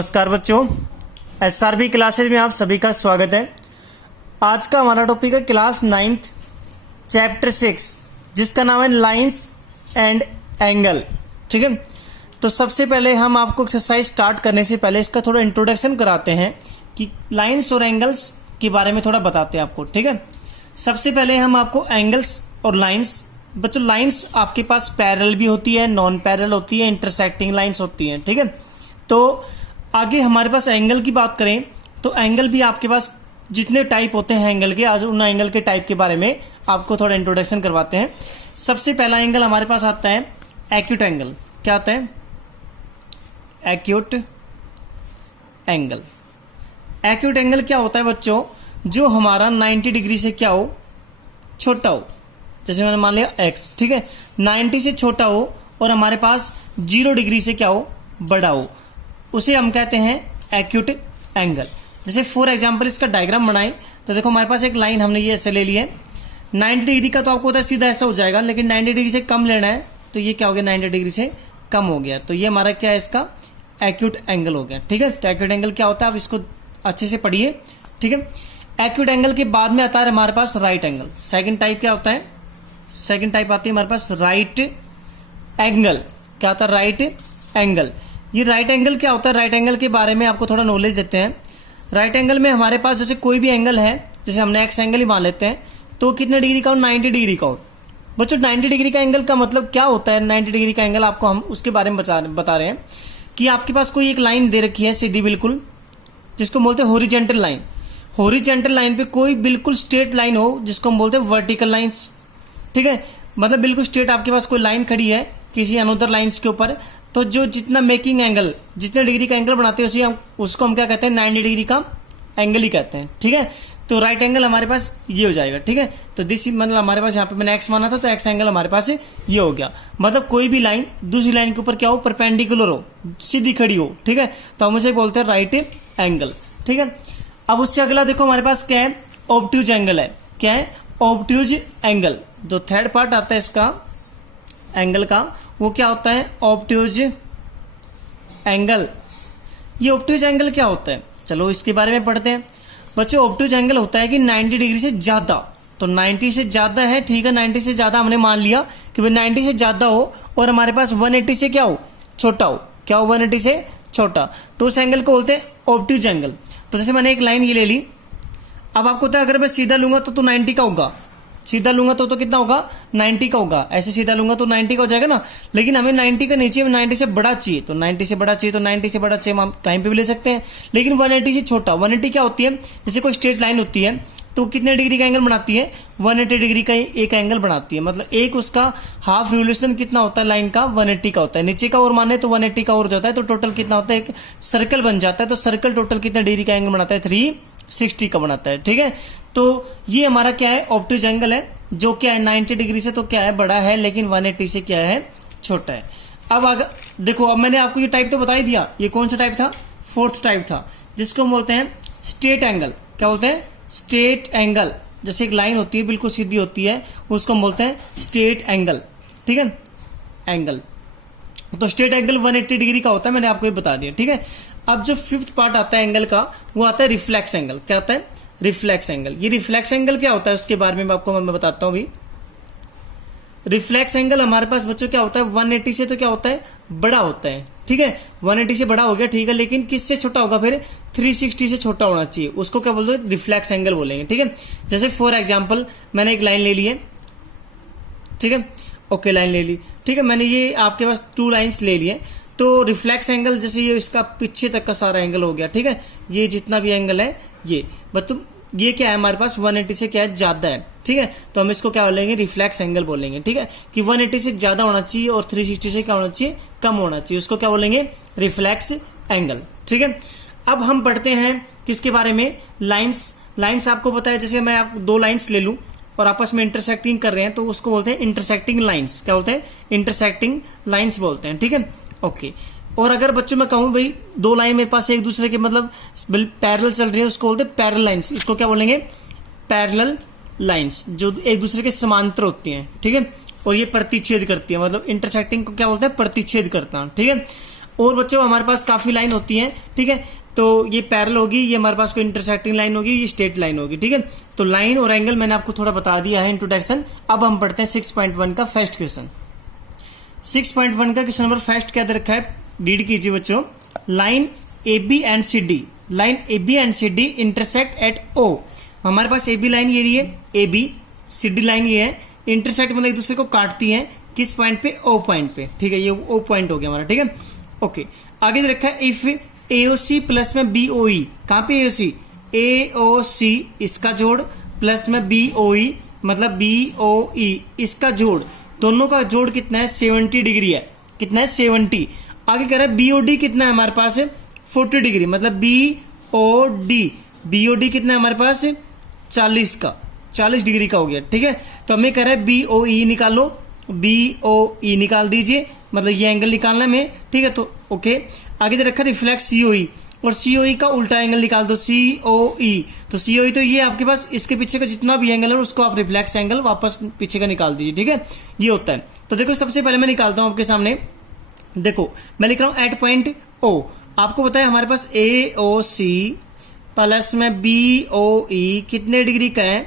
नमस्कार बच्चों, SRB classes में आप सभी का स्वागत है। आज का हमारा टॉपिक है क्लास 9th चैप्टर 6 जिसका नाम है लाइंस एंड एंगल। ठीक है, तो सबसे पहले हम आपको एक्सरसाइज स्टार्ट करने से पहले इसका थोड़ा इंट्रोडक्शन कराते हैं कि लाइंस और एंगल्स के बारे में थोड़ा बताते हैं आपको। ठीक है, सबसे पहले हम आपको एंगल्स और लाइंस, बच्चों लाइंस आपके पास पैरेलल भी होती है, नॉन पैरेलल होती है, इंटरसेक्टिंग लाइंस होती हैं। ठीक है, तो आगे हमारे पास एंगल की बात करें तो एंगल भी आपके पास जितने टाइप होते हैं एंगल के, आज उन एंगल के टाइप के बारे में आपको थोड़ा इंट्रोडक्शन करवाते हैं। सबसे पहला एंगल हमारे पास आता है एक्यूट एंगल। क्या आता है? Acute angle. एक्यूट एंगल क्या होता है बच्चों? जो हमारा 90 डिग्री से क्या हो, छोटा हो। जैसे मैंने मान लिया x, ठीक है, 90 से छोटा हो और हमारे पास 0 डिग्री से क्या हो, बड़ा हो, उसे हम कहते हैं एक्यूट एंगल। जैसे फॉर एग्जांपल इसका डायग्राम बनाएं तो देखो हमारे पास एक लाइन हमने ये ऐसे ले ली है। 90 डिग्री का तो आपको होता है सीधा ऐसा हो जाएगा, लेकिन 90 डिग्री से कम लेना है तो ये क्या हो गया, 90 डिग्री से कम हो गया, तो ये हमारा क्या है, इसका एक्यूट एंगल हो गया। ठीक है, तो एक्यूट एंगल क्या होता है आप इसको अच्छे से पढ़िए। ठीक है, एक्यूट एंगल के बाद में आता है हमारे पास राइट एंगल। सेकेंड टाइप क्या होता है? सेकेंड टाइप आती है हमारे पास राइट एंगल। क्या आता है? Right angle. ये राइट एंगल क्या होता है? राइट एंगल के बारे में आपको थोड़ा नॉलेज देते हैं। राइट एंगल में हमारे पास जैसे कोई भी एंगल है, जैसे हमने एक्स एंगल ही मान लेते हैं, तो कितने डिग्री का हो? 90 डिग्री का हो। बच्चों 90 डिग्री का एंगल का मतलब क्या होता है? 90 डिग्री का एंगल आपको हम उसके बारे में बता रहे हैं कि आपके पास कोई एक लाइन दे रखी है सीधी बिल्कुल, जिसको बोलते हैं हॉरिजॉन्टल लाइन। हॉरिजॉन्टल लाइन पे कोई बिल्कुल स्ट्रेट लाइन हो जिसको हम बोलते हैं वर्टिकल लाइंस। ठीक है, मतलब बिल्कुल स्ट्रेट आपके पास कोई लाइन खड़ी है किसी अनदर लाइंस के ऊपर, तो जो जितना मेकिंग एंगल, जितने डिग्री का एंगल बनाते हैं उसको हम क्या कहते हैं? 90 डिग्री का एंगल ही कहते हैं। ठीक है, तो राइट एंगल हमारे पास ये हो जाएगा। ठीक है, तो दिस मतलब हमारे पास यहाँ पे मैंने एक्स माना था तो एक्स एंगल हमारे पास ये हो गया। मतलब कोई भी लाइन दूसरी लाइन के ऊपर क्या हो, परपेंडिकुलर हो, सीधी खड़ी हो। ठीक है, तो हम उसे बोलते हैं राइट एंगल। ठीक है, अब उससे अगला देखो हमारे पास क्या है, ऑब्ट्यूज एंगल है। क्या है? Obtuse angle. जो थर्ड पार्ट आता है इसका एंगल का, वो क्या होता है? Obtuse angle. ये ऑब्ट्यूज एंगल क्या होता है, चलो इसके बारे में पढ़ते हैं। बच्चों ऑब्ट्यूज एंगल होता है कि 90 डिग्री से ज्यादा, तो 90 से ज्यादा है, ठीक है, 90 से ज्यादा हमने मान लिया कि भाई 90 से ज्यादा हो और हमारे पास 180 से क्या हो, छोटा हो। क्या हो? 180 से छोटा, तो उस एंगल को बोलते हैं ऑब्ट्यूज एंगल। तो जैसे मैंने एक लाइन ये ले ली, अब आपको होता है अगर मैं सीधा लूंगा तो 90 का होगा, सीधा लूंगा तो कितना होगा, 90 का होगा। ऐसे सीधा लूंगा तो 90 का हो जाएगा ना, लेकिन हमें 90 का नीचे में 90 से बड़ा चाहिए, तो 90 से बड़ा चाहिए, तो 90 से बड़ा चाहिए हम कहीं पे भी ले सकते हैं, लेकिन 180 से छोटा। 180 क्या होती है? जैसे कोई स्ट्रेट लाइन होती है तो कितने डिग्री का एंगल बनाती है? 180 डिग्री का एक एंगल बनाती है। मतलब एक उसका हाफ रिवोल्यूशन कितना होता है लाइन का? 180 का होता है। नीचे का और माने तो 180 का और जाता है, तो टोटल कितना होता है? एक सर्कल बन जाता है, तो सर्कल टोटल कितने डिग्री का एंगल बनाता है? 360 का बनाता है। ठीक है, तो ये हमारा क्या है, ऑब्ट्यूज एंगल है, जो क्या है 90 डिग्री से तो क्या है, बड़ा है, लेकिन 180 से क्या है, छोटा है। अब अगर देखो, अब मैंने आपको ये टाइप तो बता ही दिया, ये कौन सा टाइप था? फोर्थ टाइप था, जिसको बोलते हैं स्ट्रेट एंगल। क्या बोलते हैं? Straight angle. जैसे एक लाइन होती है बिल्कुल सीधी होती है, उसको हम बोलते हैं स्ट्रेट एंगल। ठीक है, एंगल तो स्ट्रेट एंगल 180 डिग्री का होता है, मैंने आपको ये बता दिया। ठीक है, अब जो फिफ्थ पार्ट आता है एंगल का, वो आता है रिफ्लेक्स एंगल। क्या आता है? Reflex angle. ये रिफ्लेक्स एंगल क्या होता है उसके बारे में आपको मैं बताता हूं। भी रिफ्लेक्स एंगल हमारे पास बच्चों क्या होता है, 180 से तो क्या होता है, बड़ा होता है। ठीक है, 180 से बड़ा हो गया, ठीक है, लेकिन किससे छोटा होगा फिर? 360 से छोटा होना चाहिए, उसको क्या बोलते हैं? रिफ्लेक्स एंगल बोलेंगे। ठीक है, जैसे फॉर एग्जाम्पल मैंने एक लाइन ले ली है, ठीक है, ओके लाइन ले ली, ठीक है, मैंने ये आपके पास 2 लाइन्स ले लिए, तो रिफ्लेक्स एंगल जैसे ये इसका पीछे तक का सारा एंगल हो गया। ठीक है, ये जितना भी एंगल है ये, मतलब ये क्या है हमारे पास 180 से क्या है, ज्यादा है। ठीक है, तो हम इसको क्या बोलेंगे? रिफ्लेक्स एंगल बोलेंगे। ठीक है, कि 180 से ज्यादा होना चाहिए और 360 से क्या होना चाहिए, कम होना चाहिए, उसको क्या बोलेंगे? Reflex angle. ठीक है, अब हम पढ़ते हैं किसके बारे में? लाइन्स। लाइन्स आपको पता है, जैसे मैं आप 2 लाइन्स ले लूं और आपस में इंटरसेक्टिंग कर रहे हैं तो उसको बोलते हैं इंटरसेक्टिंग लाइन्स। क्या बोलते हैं? इंटरसेक्टिंग लाइन्स बोलते हैं। ठीक है, ओके। और अगर बच्चों मैं कहूं भाई 2 लाइन मेरे पास एक दूसरे के मतलब पैरेलल चल रही है, उसको बोलते हैं पैरेलल लाइंस। इसको क्या बोलेंगे? पैरेलल लाइंस, जो एक दूसरे के समांतर होती हैं। ठीक है, और ये प्रतिच्छेद करती है, मतलब इंटरसेक्टिंग को क्या बोलते हैं? प्रतिच्छेद करता है। ठीक है, और बच्चों हमारे पास काफी लाइन होती हैं, ठीक है। तो ये पैरेलल होगी, ये हमारे पास कोई इंटरसेक्टिंग लाइन होगी, ये स्ट्रेट लाइन होगी, ठीक है। तो लाइन और एंगल मैंने आपको थोड़ा बता दिया है इंट्रोडक्शन। अब हम पढ़ते हैं 6.1 का फर्स्ट क्वेश्चन। 6.1 का क्वेश्चन नंबर फर्स्ट क्या दे रखा है, रीड कीजिए बच्चों। Line A B and C D, line A B and C D intersect at O. हमारे पास ए बी लाइन ये रही है, A B, C D line ये है, इंटरसेक्ट मतलब एक दूसरे को काटती है, किस पॉइंट पे, ओ पॉइंट पे, ठीक है। ये ओ पॉइंट हो गया हमारा, ठीक है। ओके, आगे रखा है इफ एओसी प्लस में बीओई, कहां पे एओसी, एओसी इसका जोड़ प्लस में बीओई मतलब बीओई इसका जोड़, दोनों का जोड़ कितना है, 70 डिग्री है। कितना है, 70। आगे कह रहा है बीओडी कितना है हमारे पास, 40 डिग्री मतलब बीओडी, बीओडी कितना है हमारे पास, 40 डिग्री का हो गया, ठीक है। तो हमें कह रहा है बीओई निकालो, बीओई निकाल दीजिए, मतलब ये एंगल निकालना है, ठीक है। तो ओके, आगे दे रखा रिफ्लेक्स सीओई, और सीओई का उल्टा एंगल निकाल दो, सीओई। तो सीओई तो ये आपके पास इसके पीछे का जितना भी एंगल है उसको आप रिफ्लेक्स एंगल वापस पीछे का निकाल दीजिए, ठीक है। ये होता है। तो देखो सबसे पहले मैं निकालता हूं आपके सामने, देखो मैं लिख रहा हूं एट पॉइंट ओ। आपको बताया हमारे पास ए ओ सी प्लस में बी ओ ई कितने डिग्री का है,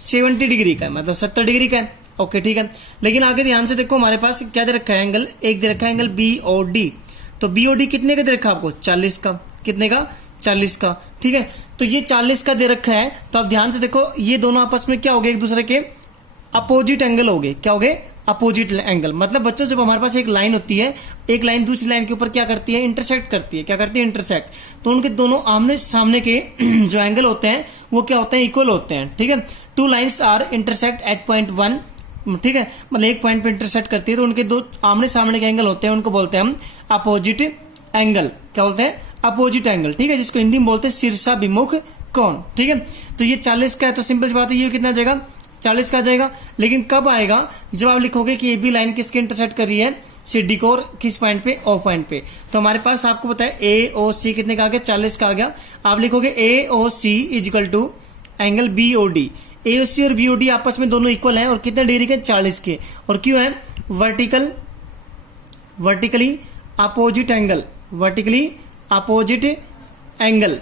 70 डिग्री का है, मतलब 70 डिग्री का है। ओके ठीक है, लेकिन आगे ध्यान से देखो हमारे पास क्या दे रखा है एंगल, एक दे रखा है एंगल बी ओ डी। तो बी ओ डी कितने का दे रखा है आपको, 40 का। कितने का, 40 का, ठीक है। तो ये 40 का दे रखा है, तो आप ध्यान से देखो ये दोनों आपस में क्या हो गए, एक दूसरे के अपोजिट एंगल हो गए। क्या हो गए, अपोजिट एंगल। मतलब बच्चों जब हमारे पास एक लाइन होती है, एक लाइन दूसरी लाइन के ऊपर क्या करती है, इंटरसेक्ट करती है। क्या करती है, इंटरसेक्ट। तो उनके दोनों आमने सामने के जो एंगल होते हैं वो क्या होते हैं, इक्वल होते हैं, ठीक है। Two lines are intersect at point 1, ठीक है, मतलब एक पॉइंट पे इंटरसेक्ट करती है, तो उनके दो आमने सामने के एंगल होते हैं, उनको बोलते हैं हम अपोजिट एंगल। क्या बोलते हैं, अपोजिट एंगल, ठीक है, जिसको हिंदी में बोलते हैं शीर्षाभिमुख कोण, ठीक है। तो ये 40 का है, तो सिंपल सी बात है, ये कितना आ जाएगा, 40 का आ जाएगा। लेकिन कब आएगा, जब आप लिखोगे कि ए बी लाइन किसके इंटरसेक्ट कर रही है, सी डी को, और किस पॉइंट पे, ओ पॉइंट पे। तो हमारे पास आपको पता है ए ओ सी कितने का आ गया, 40 का आ गया। आप लिखोगे A O C is equal to angle B O D. AOC और बीओडी आपस में दोनों इक्वल हैं और कितने डिग्री के, 40 के। और क्यों है, vertically opposite angle, vertically opposite angle,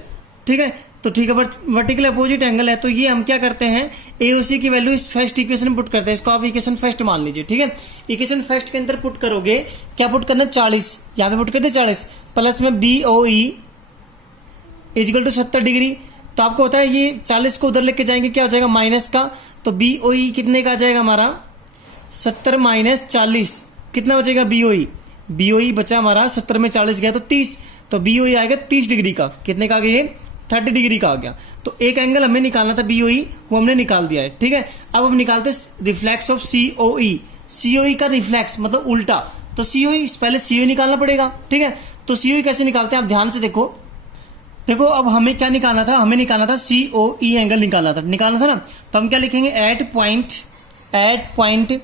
ठीक है। तो ठीक है, वर्टिकल अपोजिट एंगल है, तो ये हम क्या करते हैं, एओसी की वैल्यू इस फर्स्ट इक्वेशन में पुट करते हैं। इसको आप इक्वेशन फर्स्ट मान लीजिए, ठीक है। इक्वेशन फर्स्ट के अंदर पुट करोगे, क्या पुट करना, 40, यहाँ पे पुट करते 40 प्लस में बीओई इजिकल टू 70 डिग्री। तो आपको होता है ये 40 को उधर लेके जाएंगे, क्या हो जाएगा, माइनस का। तो बीओई कितने का आ जाएगा हमारा, 70 माइनस 40, कितना बचेगा, बीओई। बीओई बचा हमारा 70 में 40 गया तो 30, तो बीओई आएगा 30 डिग्री का। कितने का आ गया, 30 डिग्री का आ गया। तो एक एंगल हमें निकालना था बीओई, वो हमने निकाल दिया है, ठीक है। अब हम निकालते रिफ्लेक्स ऑफ सीओई। सीओई का रिफ्लेक्स मतलब उल्टा, तो सीओई पहले सीओई निकालना पड़ेगा, ठीक है। तो सीओई कैसे निकालते हैं, आप ध्यान से देखो। देखो अब हमें क्या निकालना था, हमें निकालना था सीओई एंगल निकालना था ना। तो हम क्या लिखेंगे, एट पॉइंट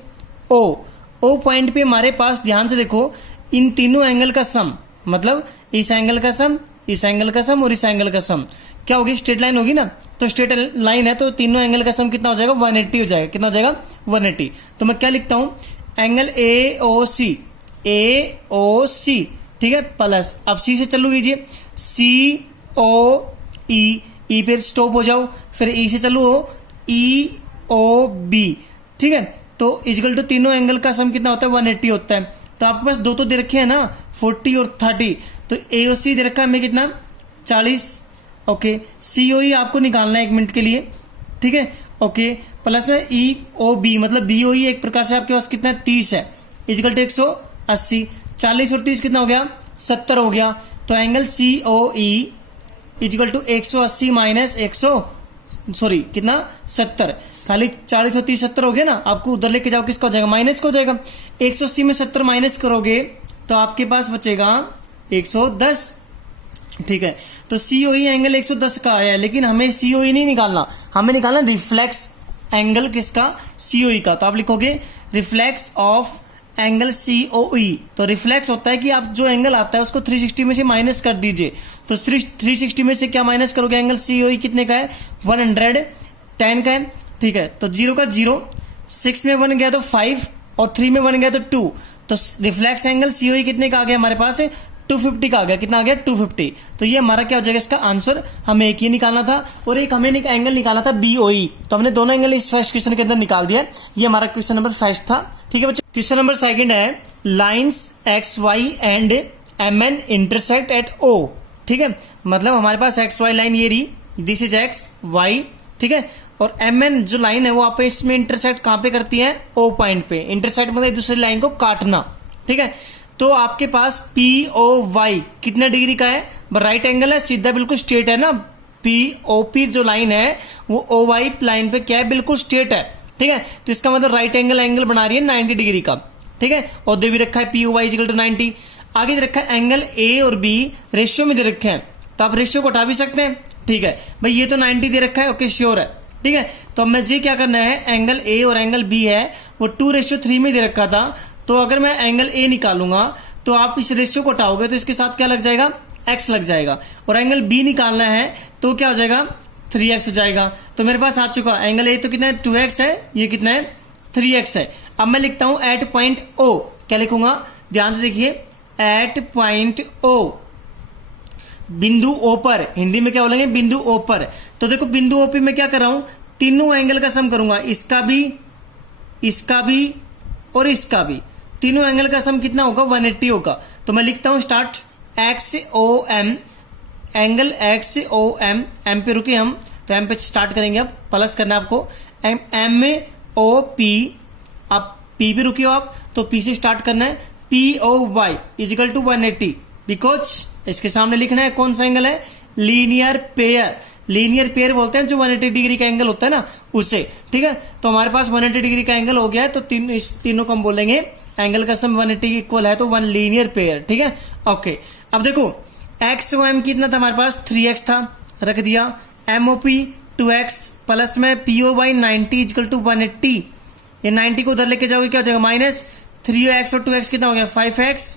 ओ पॉइंट पे हमारे पास ध्यान से देखो इन तीनों एंगल का सम, मतलब इस एंगल का सम, इस एंगल का सम और इस एंगल का सम क्या होगी, स्ट्रेट लाइन होगी ना। तो स्ट्रेट लाइन है, तो तीनों एंगल का सम कितना हो जाएगा, 180 हो जाएगा। कितना हो जाएगा, 180। तो मैं क्या लिखता हूं, एंगल ए ओ सी, ठीक है, प्लस अब सी से चालू कीजिए, सी ओ ई पे स्टॉप हो जाओ, फिर ई से चलो ई ओ बी, ठीक है। तो इजिकल टू तीनों एंगल का सम कितना होता है, 180 होता है। तो आपके पास दो तो दे रखे हैं ना, 40 और 30। तो एओसी दे रखा है हमें कितना, 40। ओके, सीओई आपको निकालना है 1 मिनट के लिए, ठीक है। ओके, प्लस में ई ओ बी मतलब बीओई एक प्रकार से आपके पास कितना 30 है, इजिकल टू 180। 40 और 30 कितना हो गया, 70 हो गया। तो angle COE is equal to 180 minus 70, खाली 40 और 30 70 हो गया ना। आपको उधर लेके जाओ, किसका हो जाएगा, माइनस का हो जाएगा। 180 में 70 माइनस करोगे तो आपके पास बचेगा 110, ठीक है। तो सीओई एंगल 110 का आया है, लेकिन हमें सीओई नहीं निकालना, हमें निकालना रिफ्लेक्स एंगल किसका, सीओई का। तो आप लिखोगे रिफ्लेक्स ऑफ एंगल सीओई। तो रिफ्लेक्स होता है कि आप जो एंगल आता है उसको 360 में से माइनस कर दीजिए। तो 360 में से क्या माइनस करोगे, एंगल सीओई कितने का है, 110 का है, ठीक है। तो 0 का 0, 6 में 1 गया तो 5 और 3 में 1 गया तो 2। तो रिफ्लेक्स एंगल सीओई कितने का आ गया हमारे पास, 250 का आ गया, कितना आ गया 250। तो ये हमारा क्या हो जाएगा इसका आंसर, हमें एक ये निकालना था और एक हमें एंगल निकालना था BOE। तो हमने दोनों एंगल इस फर्स्ट क्वेश्चन के अंदर निकाल दिया। ये हमारा क्वेश्चन नंबर 5 था। ठीक है बच्चों, क्वेश्चन नंबर 2 है lines XY and MN intersect at O। ठीक है, मतलब हमारे पास XY लाइन ये रही, दिस इज XY। ठीक है, और MN जो लाइन है वो आपस में इंटरसेक्ट कहां पे करती है, O पॉइंट पे। इंटरसेक्ट मतलब एक दूसरी लाइन को काटना। ठीक है, तो आपके पास POY कितने डिग्री का है, राइट एंगल है, सीधा बिल्कुल स्ट्रेट है ना। POP जो लाइन है वो OY लाइन पे क्या है, बिल्कुल स्ट्रेट है। ठीक है, तो इसका मतलब राइट एंगल बना रही है 90 डिग्री का। ठीक है, और दे भी रखा है POY इक्वल टू 90। आगे दे रखा है एंगल A और B रेशियो में दे रखे हैं, तो आप रेशियो को हटा भी सकते हैं। ठीक है भाई, ये तो 90 दे रखा है, ओके श्योर है। ठीक है, तो अब मुझे क्या करना है, एंगल A और एंगल B है वो 2:3 में दे रखा था। तो अगर मैं एंगल A निकालूंगा तो आप इस रेशियो को हटाओगे तो इसके साथ क्या लग जाएगा, x लग जाएगा। और एंगल B निकालना है तो क्या हो जाएगा, 3x हो जाएगा। तो मेरे पास आ चुका एंगल A तो कितना है 2x है, ये कितना है 3x है। अब मैं लिखता हूं एट पॉइंट O, क्या लिखूंगा, ध्यान से देखिए, एट पॉइंट O, बिंदु O पर, हिंदी में क्या बोलेंगे, बिंदु O पर। तो देखो बिंदु O पे मैं क्या कर रहा हूं, तीनों एंगल का सम करूंगा, इसका भी और इसका भी। तीनों एंगल का सम कितना होगा, 180 होगा। तो मैं लिखता हूं start XOM, angle XOM, M पे रुके हम, तो एम पे स्टार्ट करेंगे, अब प्लस करना है आपको, MOP, आप P भी रुके हो आप, तो P से स्टार्ट करना है, POY इजिकल टू 180, बिकॉज इसके सामने लिखना है कौन सा एंगल है, लीनियर पेयर। लीनियर पेयर बोलते हैं जो 180 डिग्री का एंगल होता है ना, उसे। ठीक है, तो हमारे पास 180 डिग्री का एंगल हो गया है, तो इस तीनों को हम बोलेंगे एंगल का सम 180 के इक्वल है, तो 1 लीनियर पेयर। ठीक है, ओके। अब देखो XOM कितना था हमारे पास, 3x था, रख दिया। MOP 2x प्लस में POY 90 इक्वल टू 180, ये 90 को उधर लेके जाओगे क्या हो जाएगा, माइनस 3x और 2x कितना हो गया 5x।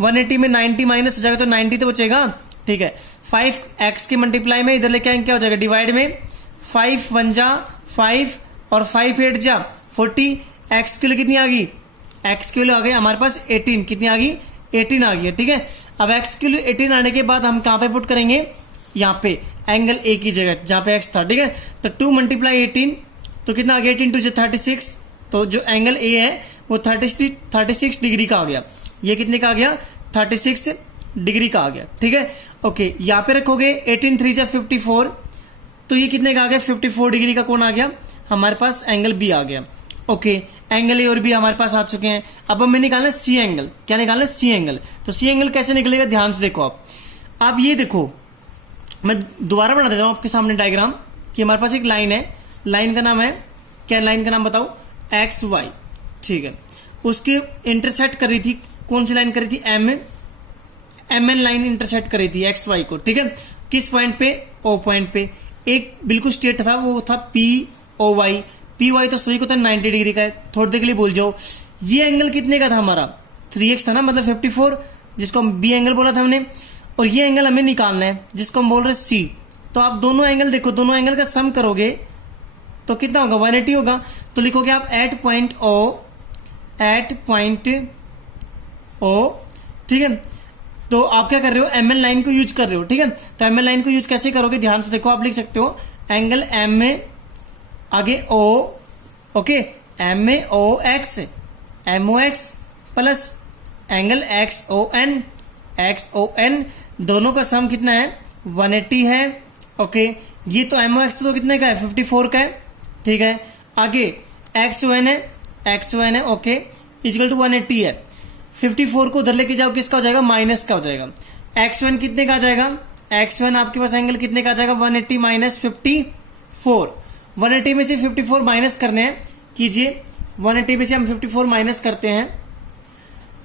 180 में 90 माइनस हो जाएगा तो 90 तो बचेगा। ठीक है, 5x की मल्टीप्लाई में इधर लेके आएंगे क्या हो जाएगा, डिवाइड में 5 1 जा 5 और 5 8 जा 40। x के लिए कितनी आ गई, x के लिए आ गई हमारे पास 18, कितनी आ गई 18 आ गई है। ठीक है, अब x के लिए 18 आने के बाद हम कहां पे पुट करेंगे, यहाँ पे एंगल A की जगह जहां पे x था। ठीक है, तो 2 मल्टीप्लाई 18 तो कितना आ गया, 18 2 36, तो जो एंगल A है वो 36 डिग्री का आ गया। ये कितने का आ गया, 36 डिग्री का आ गया। ठीक है, ओके, यहाँ पे रखोगे 18 3 जा 54, तो ये कितने का आ गया, 54 डिग्री का कौन आ गया, हमारे पास एंगल B आ गया। ओके, एंगल A और B हमारे पास आ चुके हैं। अब हमें निकालना है C एंगल, क्या निकालना है, C एंगल। तो C एंगल कैसे निकलेगा, ध्यान से देखो आप ये देखो, मैं दोबारा बना देता हूं आपके सामने डायग्राम, कि हमारे पास एक लाइन है, लाइन का नाम है, क्या लाइन का नाम बताओ, XY। ठीक है, उसकी इंटरसेक्ट कर रही थी, कौन सी लाइन कर रही थी, MN लाइन इंटरसेक्ट कर रही थी XY को। ठीक है, किस पॉइंट पे, O पॉइंट पे। एक बिल्कुल स्ट्रेट था, वो था POY। PY तो सही को था 90 डिग्री का है, थोड़ी देर के लिए भूल जाओ। ये एंगल कितने का था हमारा, 3x था ना, मतलब 54, जिसको हम B एंगल बोला था हमने। और ये एंगल हमें निकालना है जिसको हम बोल रहे हैं C। तो आप दोनों एंगल देखो, दोनों एंगल का सम करोगे तो कितना होगा, 180 होगा। तो लिखोगे आप एट पॉइंट O। ठीक है, तो आप क्या कर रहे हो, MN लाइन को यूज कर रहे हो। ठीक है, तो MN लाइन को यूज कैसे करोगे, ध्यान से देखो, आप लिख सकते हो एंगल M में आगे O, okay, MOX plus angle XON, दोनों का सम कितना है, 180 है। ओके, ये तो MOX तो कितने का है, 54 का है। ठीक है, आगे XON है, ओके, इक्वल टू 180 है। 54 को उधर लेके जाओ, किसका हो जाएगा, माइनस का हो जाएगा। XON कितने का आ जाएगा, XON आपके पास एंगल कितने का आ जाएगा, 180 माइनस 54। 180 में से 54 माइनस करने हैं, कीजिए, 180 में से हम 54 माइनस करते हैं,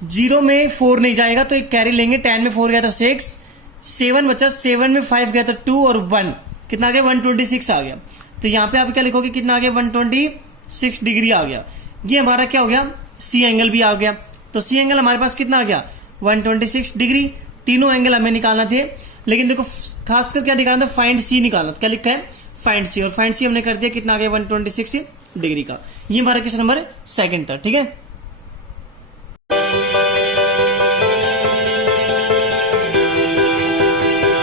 0 में 4 नहीं जाएगा तो एक कैरी लेंगे, 10 में 4 गया तो 6, 7 बचा, 7 में 5 गया तो 2 और 1 कितना आ गया, 126 आ गया। तो यहाँ पे आप क्या लिखोगे, कितना आ गया, 126 डिग्री आ गया। ये हमारा क्या हो गया, C एंगल भी आ गया। तो C एंगल हमारे पास कितना आ गया, 126 डिग्री। तीनों एंगल हमें निकालना थे, लेकिन देखो खासकर क्या निकालना था, फाइंड C निकालना। क्या लिखा है, फाइंड C, और फाइंड C हमने कर दिया, कितना आ गया, 126 डिग्री का। ये हमारा क्वेश्चन नंबर 2 था। ठीक है।